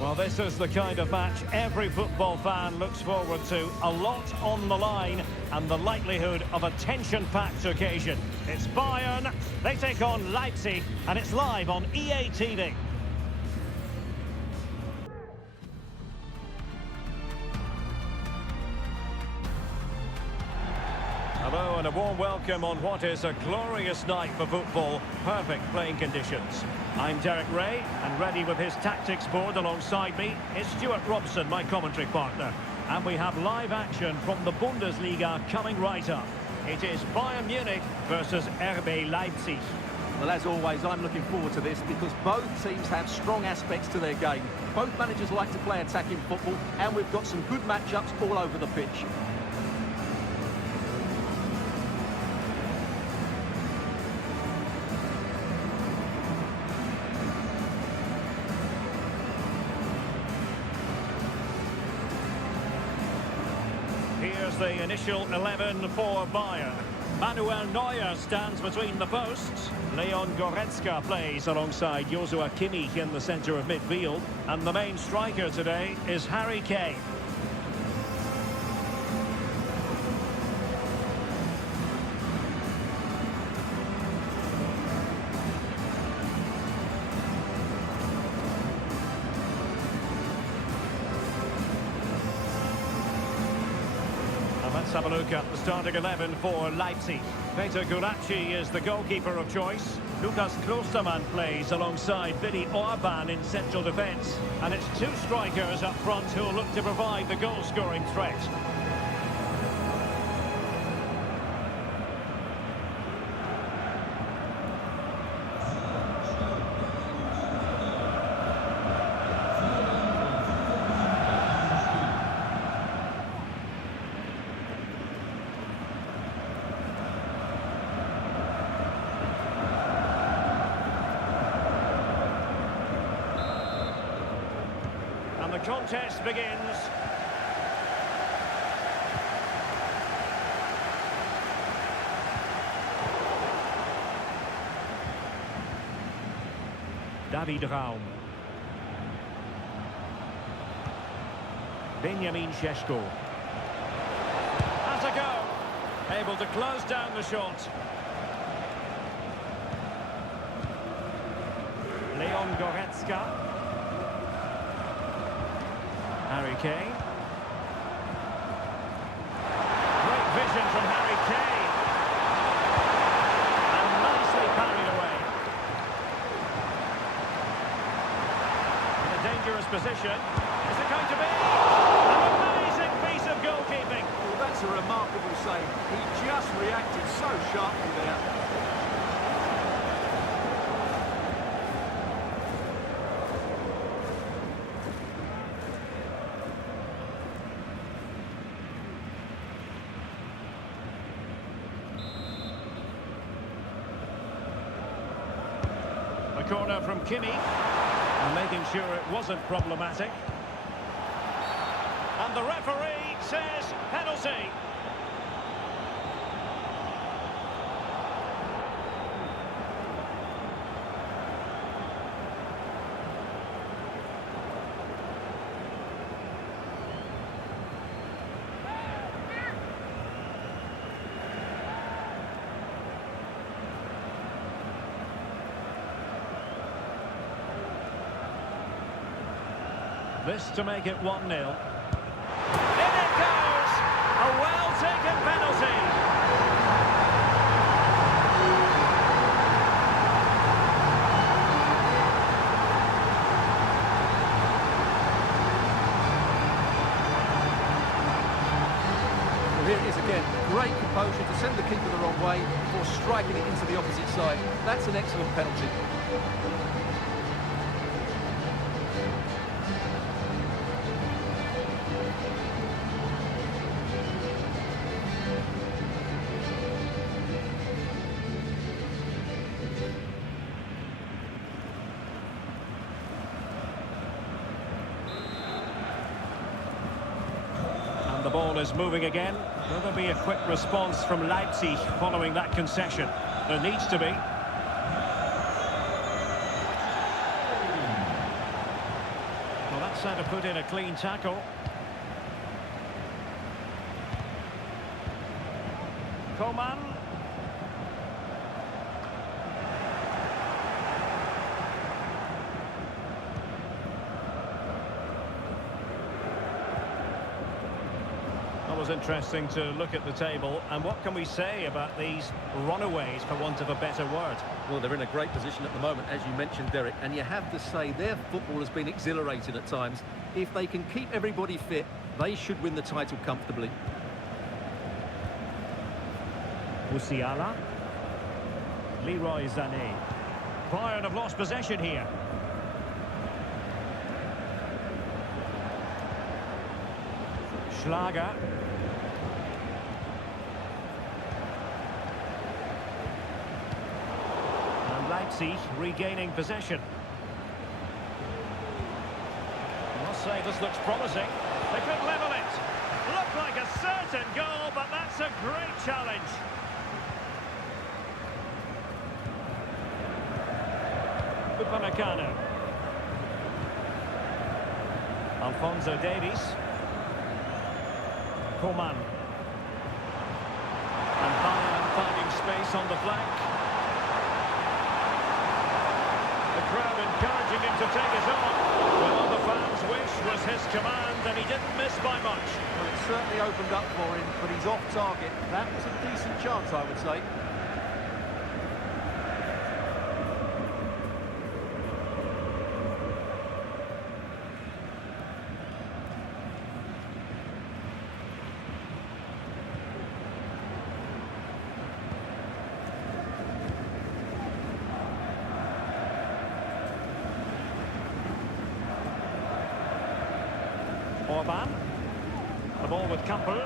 Well, this is the kind of match every football fan looks forward to. A lot on the line and the likelihood of a tension-packed occasion. It's Bayern, they take on Leipzig, and it's live on EA TV. Hello and a warm welcome on what is a glorious night for football. Perfect playing conditions. I'm Derek Ray, and ready with his tactics board alongside me is Stuart Robson, my commentary partner. And we have live action from the Bundesliga coming right up. It is Bayern Munich versus RB Leipzig. Well, as always, I'm looking forward to this because both teams have strong aspects to their game. Both managers like to play attacking football, and we've got some good matchups all over the pitch. Here's the initial 11 for Bayern. Manuel Neuer stands between the posts. Leon Goretzka plays alongside Joshua Kimmich in the centre of midfield. And the main striker today is Harry Kane. Let's have a look at the starting 11 for Leipzig. Peter Gulácsi is the goalkeeper of choice. Lukas Klostermann plays alongside Willi Orban in central defence. And it's two strikers up front who'll look to provide the goal-scoring threat. The contest begins. David Raum. Benjamin Šeško. Has a go. Able to close down the shot. Leon Goretzka. Harry Kane. Great vision from Harry Kane. And nicely parried away. In a dangerous position. Is it going to be? An amazing piece of goalkeeping. Well, that's a remarkable save. He just reacted so sharply there. A corner from Kimmich, and making sure it wasn't problematic. And the referee says penalty. This to make it 1-0. In it goes! A well-taken penalty. Well, here it is again. Great composure to send the keeper the wrong way before striking it into the opposite side. That's an excellent penalty. The ball is moving again. Will there be a quick response from Leipzig following that concession? There needs to be. how to put in a clean tackle. Coman. That was interesting to look at the table. And what can we say about these runaways, for want of a better word? Well, they're in a great position at the moment, as you mentioned, Derek, and you have to say their football has been exhilarating at times. If they can keep everybody fit, they should win the title comfortably. Musiala. Leroy Sané. Bayern have lost possession here. Schlager. And Leipzig regaining possession. I must say this looks promising. They could level it. Looked like a certain goal, but that's a great challenge. Upamecano. Alphonso Davies. Coman. And Bayern finding space on the flank. The crowd encouraging him to take it on. Well, the fans' wish was his command, and he didn't miss by much. Well, it certainly opened up for him, but he's off target. That was a decent chance, I would say. Orban. The ball with Kampel.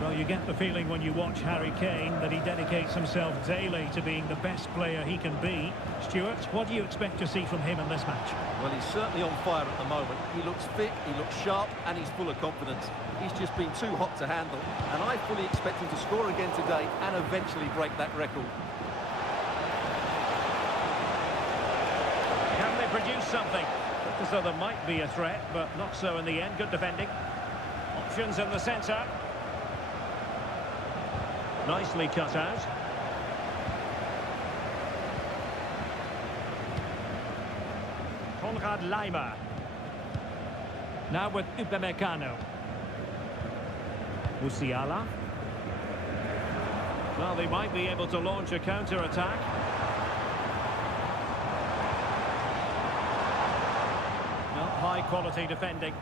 Well, you get the feeling when you watch Harry Kane that he dedicates himself daily to being the best player he can be. Stuart, what do you expect to see from him in this match? Well, he's certainly on fire at the moment. He looks fit, he looks sharp, and he's full of confidence. He's just been too hot to handle, and I fully expect him to score again today and eventually break that record. Can they produce something? Looked as though there might be a threat, but not so in the end. Good defending. Options in the centre. Nicely cut out. Konrad Laimer. Now with Upamecano. Musiala. Well, they might be able to launch a counter-attack. Not high-quality defending.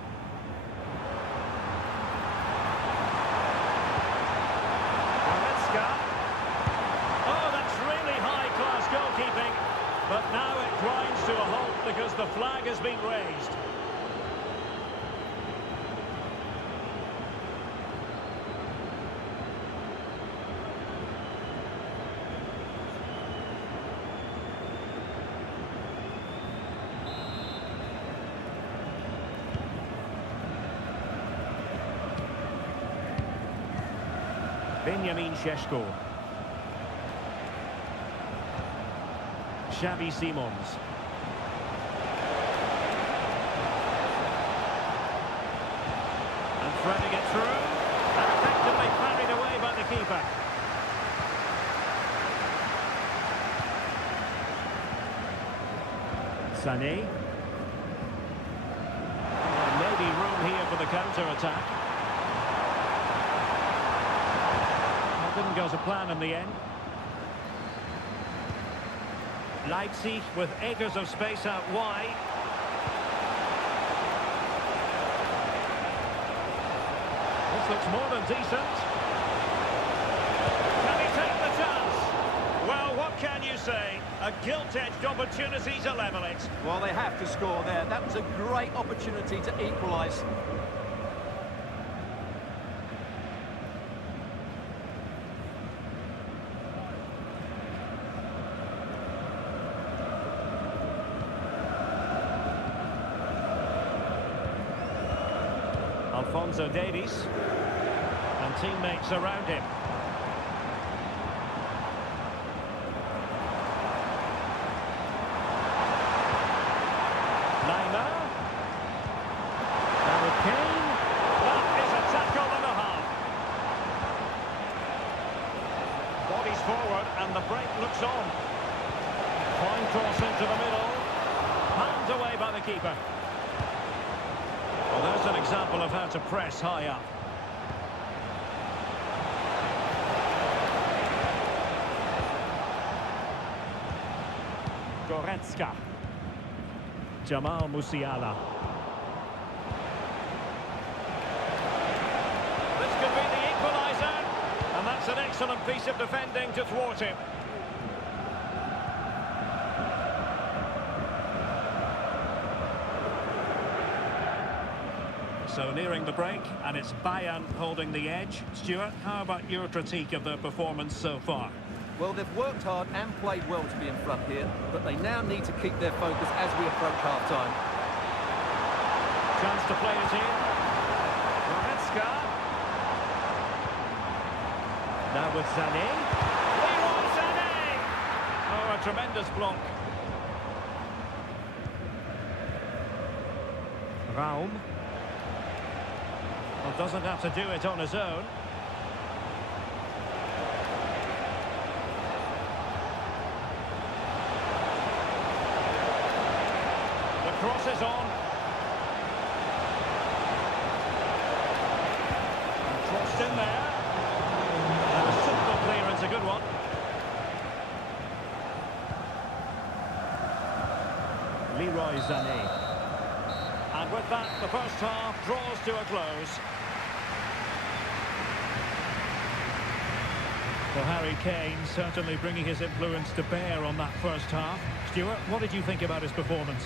Oh, that's really high-class goalkeeping. But now it grinds to a halt because the flag has been raised. Benjamin Šeško. Xavi Simons. And threading it through. And effectively carried away by the keeper. Sané. Maybe room here for the counter-attack. Didn't go to plan in the end. Leipzig with acres of space out wide. This looks more than decent. Can he take the chance? Well, what can you say? A gilt-edged opportunity to level it. Well, they have to score there. That was a great opportunity to equalise. Alphonso Davies and teammates around him. Laimer. the break looks on. Fine cross into the middle. Hand away by the keeper. Well, there's an example of how to press high up. Goretzka. Jamal Musiala. This could be the equaliser. And that's an excellent piece of defending to thwart him. So nearing the break, and it's Bayern holding the edge. Stuart, how about your critique of their performance so far? Well, they've worked hard and played well to be in front here, but they now need to keep their focus as we approach half-time. Chance to play it in. Goretzka. Now with Sané. Leroy Sané! Oh, a tremendous block. Raum. Well, doesn't have to do it on his own. The cross is on. And crossed in there. And a simple clearance, a good one. Leroy Sané. And with that, the first half draws to a close. Well, Harry Kane certainly bringing his influence to bear on that first half. Stuart, what did you think about his performance?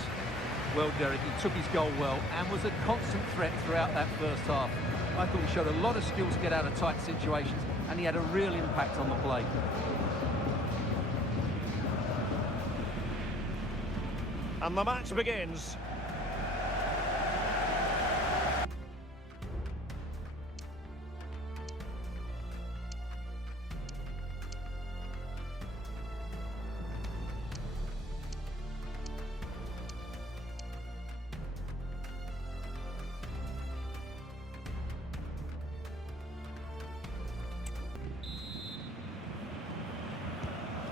Well, Derek, he took his goal well and was a constant threat throughout that first half. I thought he showed a lot of skill to get out of tight situations, and he had a real impact on the play. And the match begins.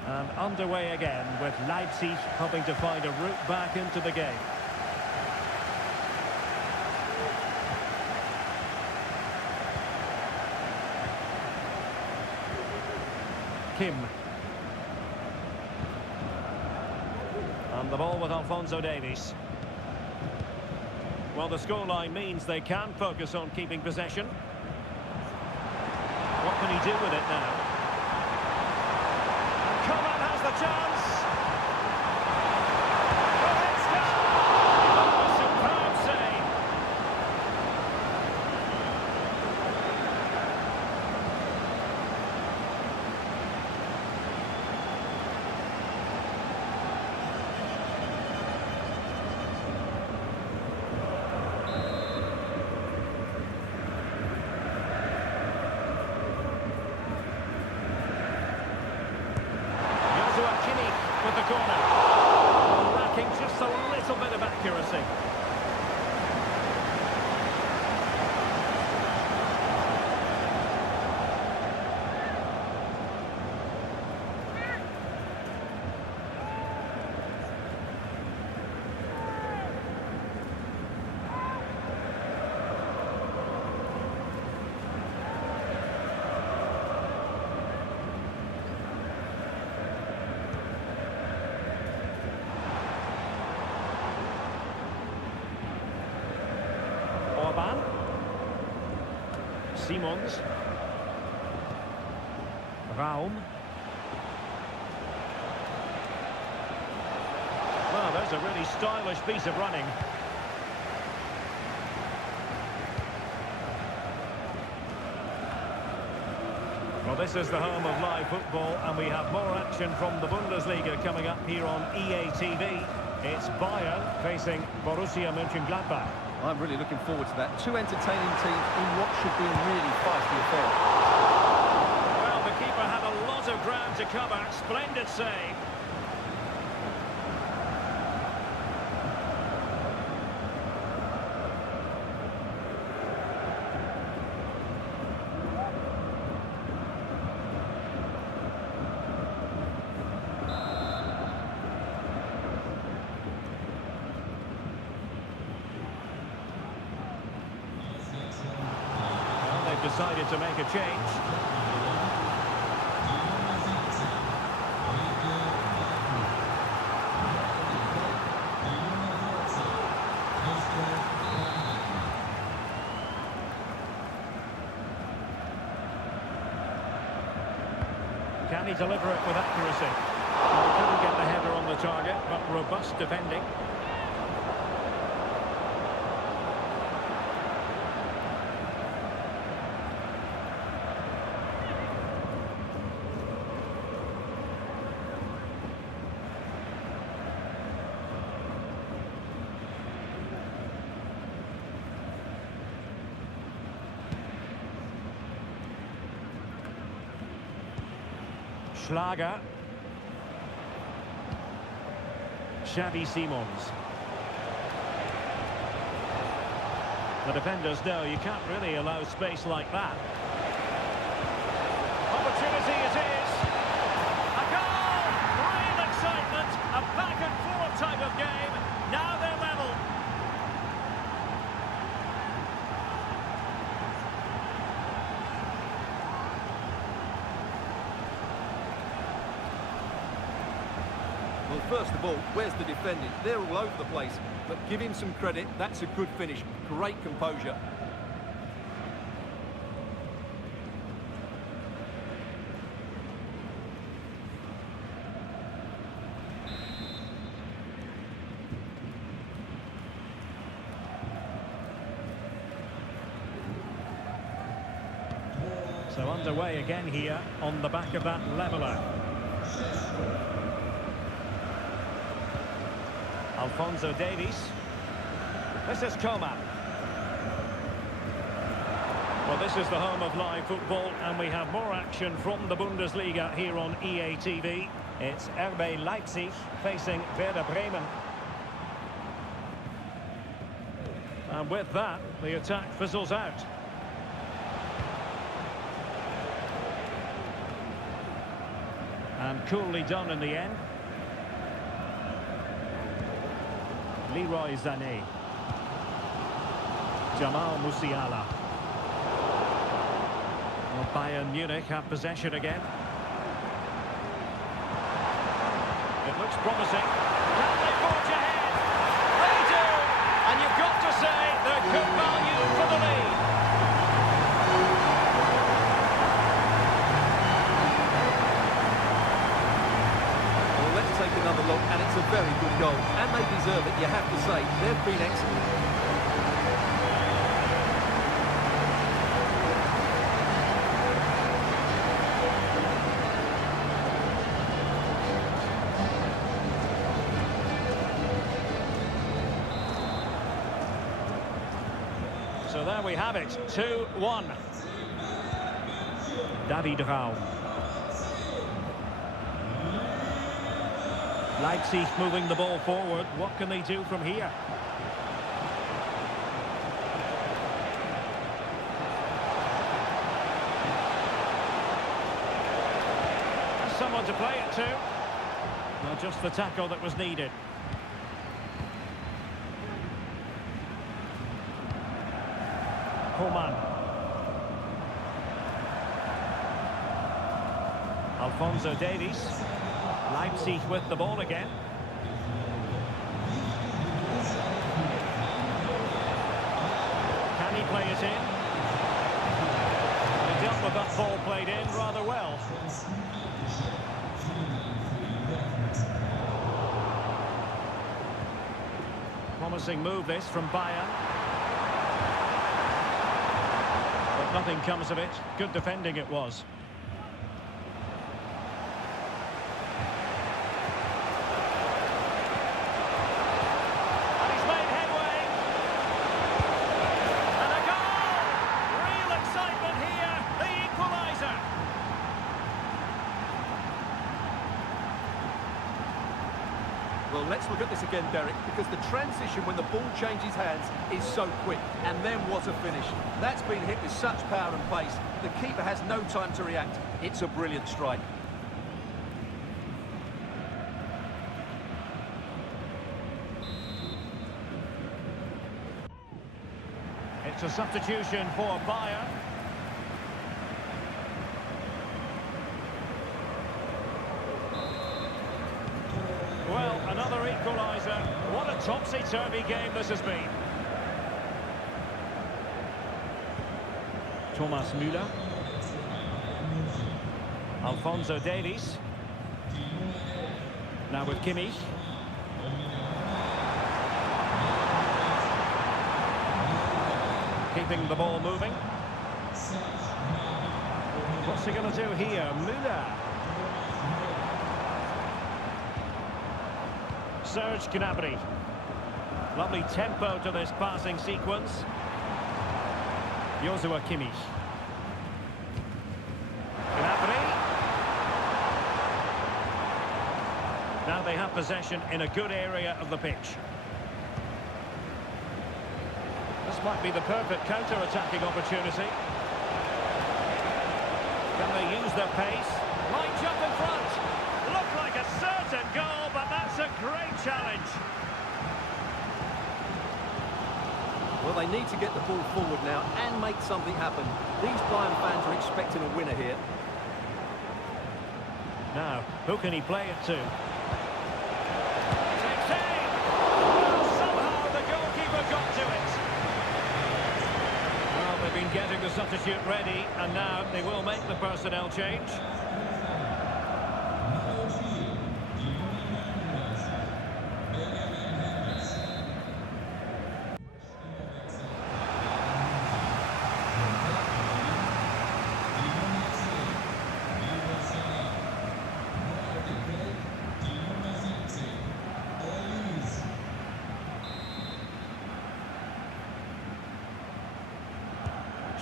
And underway again with Leipzig hoping to find a route back into the game. Kim. And the ball with Alphonso Davies. Well, the scoreline means they can focus on keeping possession. What can he do with it now? Coman has the chance. Goretzka! Oh, a superb save. With the corner. Lacking just a little bit of accuracy. Simons. Raum. Well, there's a really stylish piece of running. Well, this is the home of live football, and we have more action from the Bundesliga coming up here on EA TV. It's Bayern facing Borussia Mönchengladbach. I'm really looking forward to that. Two entertaining teams in what should be a really feisty affair. Well, the keeper had a lot of ground to cover. Splendid save. decided to make a change. Can he deliver it with accuracy? Well, he couldn't get the header on the target, but robust defending. Schlager. Xavi Simons. The defenders know you can't really allow space like that. Opportunity it is. A goal! Real excitement. A back and forth type of game. Now they're level. Well, first of all, where's the defending? They're all over the place, but give him some credit. That's a good finish. Great composure. So underway again here on the back of that leveller. Alphonso Davies. This is Coman. Well, this is the home of live football, and we have more action from the Bundesliga here on EA TV. It's RB Leipzig facing Werder Bremen. And with that, the attack fizzles out. And coolly done in the end. Leroy Sané. Jamal Musiala. Well, Bayern Munich have possession again. It looks promising. Can they forge ahead? They do! And you've got to say they're good value for the lead. Well, let's take another look, and it's a very good goal. And they deserve it, you have to say. They've been excellent. So there we have it, 2-1. David Raum. Leipzig moving the ball forward. What can they do from here? There's someone to play it to. Well, just the tackle that was needed. Coman. Alphonso Davies. Leipzig with the ball again. Can he play it in? He dealt with that ball played in rather well. Promising move this from Bayern. But nothing comes of it. Good defending it was. Well, let's look at this again, Derek, because the transition when the ball changes hands is so quick. And then what a finish. That's been hit with such power and pace. The keeper has no time to react. It's a brilliant strike. It's a substitution for Bayern. Topsy-turvy game this has been. Thomas Müller. Alphonso Davies. Now with Kimmich. Keeping the ball moving. What's he going to do here? Müller. Serge Gnabry. Lovely tempo to this passing sequence. Joshua Kimmich. Gnabry. Now they have possession in a good area of the pitch. This might be the perfect counter-attacking opportunity. Can they use their pace? Might jump in front. Looked like a certain goal, but that's a great challenge. Well, they need to get the ball forward now and make something happen. These Bayern fans are expecting a winner here. Now, who can he play it to? Takes aim! Well, somehow the goalkeeper got to it. Well, they've been getting the substitute ready, and now they will make the personnel change.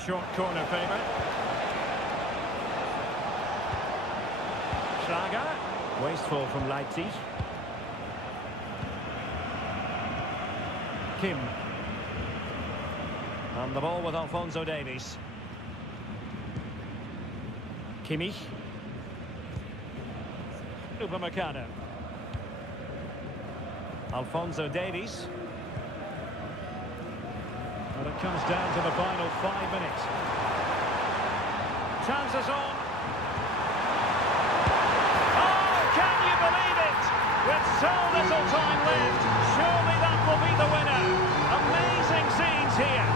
Short corner favourite. Schlager. Wasteful from Leipzig. Kim. On the ball with Alphonso Davies. Kimmich. Upamecano. Alphonso Davies. Well, it comes down to the final 5 minutes. Chances on. Oh, can you believe it? With so little time left, surely that will be the winner. Amazing scenes here.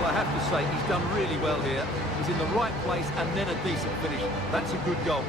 Well, I have to say, he's done really well here. He's in the right place and then a decent finish. That's a good goal.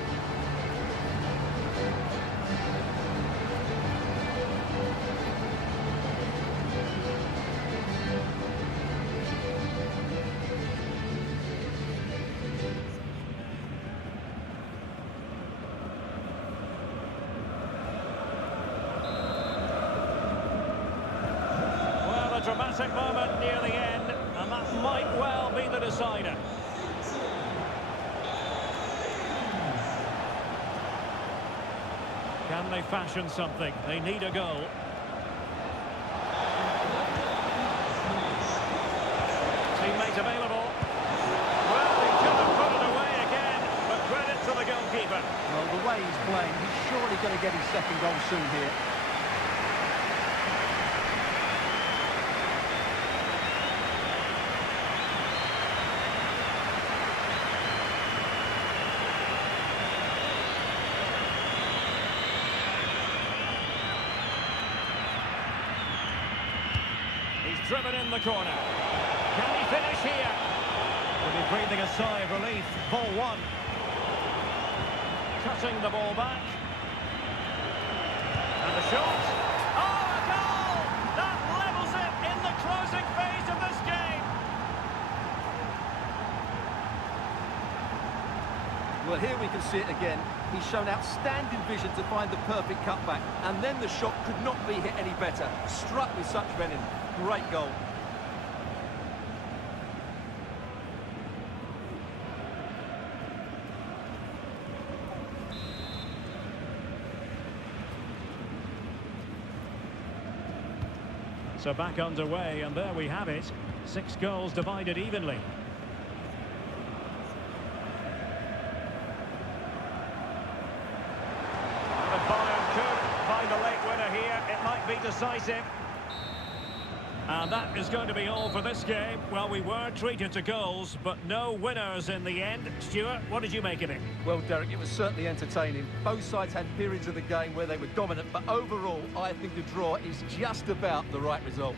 Well, a dramatic moment near the end, and that might well be the decider. Can they fashion something? They need a goal. Teammate available. Well, he could have put it away again, but credit to the goalkeeper. Well, the way he's playing, he's surely going to get his second goal soon here. Driven in the corner. Can he finish here? Will be breathing a sigh of relief. Ball one. Cutting the ball back. And the shot. Oh, a goal! That levels it in the closing phase of this game. Well, here we can see it again. He's shown outstanding vision to find the perfect cutback. And then the shot could not be hit any better. Struck with such venom. Great goal. So back underway, and there we have it. 6 goals divided evenly. And Bayern could find a late winner here. It might be decisive. And that is going to be all for this game. Well, we were treated to goals, but no winners in the end. Stuart, what did you make of it? Well, Derek, it was certainly entertaining. Both sides had periods of the game where they were dominant, but overall, I think the draw is just about the right result.